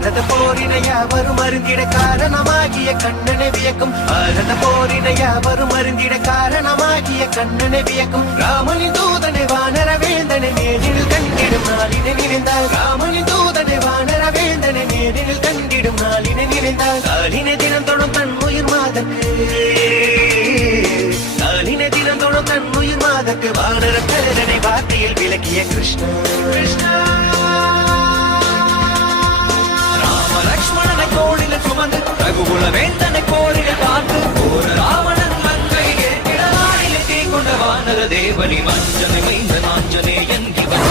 பாரத போரினை யாவரும் அருந்திட காரணமாகிய கண்ணனை வியக்கும் பாரத போரினை யாவரும் அருந்திட காரணமாகிய கண்ணனை வியக்கும் ராமனின் தூதனை வானர வேந்தனை நேரில் கண்டிடும் நாளினை நினைந்தார் ராமனின் தூதனை வானர வேந்தனை நேரில் கண்டிடும் நாளினை நினைந்தார் காலினை தினம் தொடும் தன் உயிர் மாதற்கு காலினை தினம் தொடும் தன் உயிர் மாதற்கு வானர பேரனை வார்த்தையில் விளக்கிய கிருஷ்ணா கிருஷ்ணா லக்ஷ்மணனை கோழில சுமந்து ரகுகுல வேந்தனை கோழில பார்த்து போர ராவணன் மங்கை ஏற்கிட நாளிலே தீ கொண்ட வானர தேவனி மஞ்சனை மைந்த நாஞ்சனே என்கிவன்